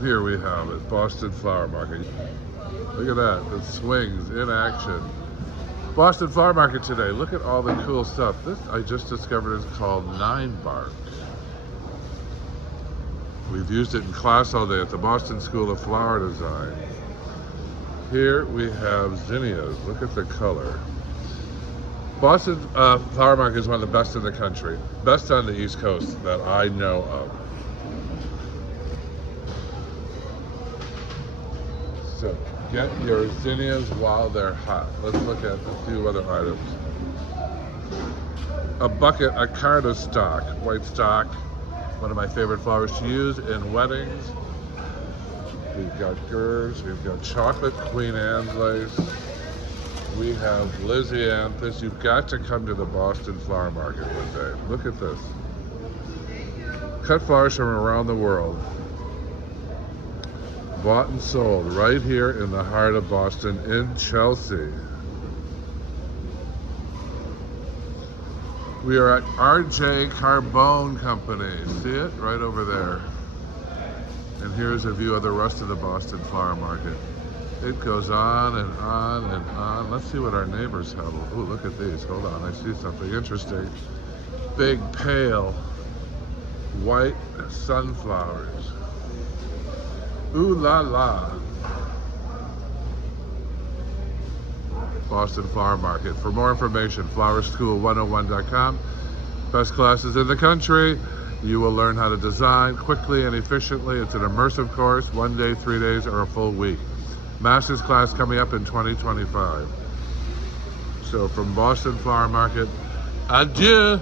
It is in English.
Here we have it, Boston Flower Market. Look at that, the swings in action. Boston Flower Market today. Look at all the cool stuff. This I just discovered is called 9-bark. We've used it in class all day at the Boston School of Flower Design. Here we have zinnias. Look at the color. Boston Flower Market is one of the best in the country. Best on the East Coast that I know of. So get your zinnias while they're hot. Let's look at a few other items. A bucket, a card stock, white stock. One of my favorite flowers to use in weddings. We've got gers, we've got chocolate Queen Anne's lace. We have Lysianthus. You've got to come to the Boston Flower Market one day. Look at this. Cut flowers from around the world. Bought and sold right here in the heart of Boston in Chelsea. We are at RJ Carbone Company. See it? Right over there. And here's a view of the rest of the Boston Flower Market. It goes on and on and on. Let's see what our neighbors have. Ooh, look at these. Hold on, I see something interesting. Big, pale, white sunflowers. Ooh la la. Boston Flower Market. For more information, flowerschool101.com. Best classes in the country. You will learn how to design quickly and efficiently. It's an immersive course, 1 day, 3 days, or a full week. Master's class coming up in 2025. So from Boston Flower Market, adieu.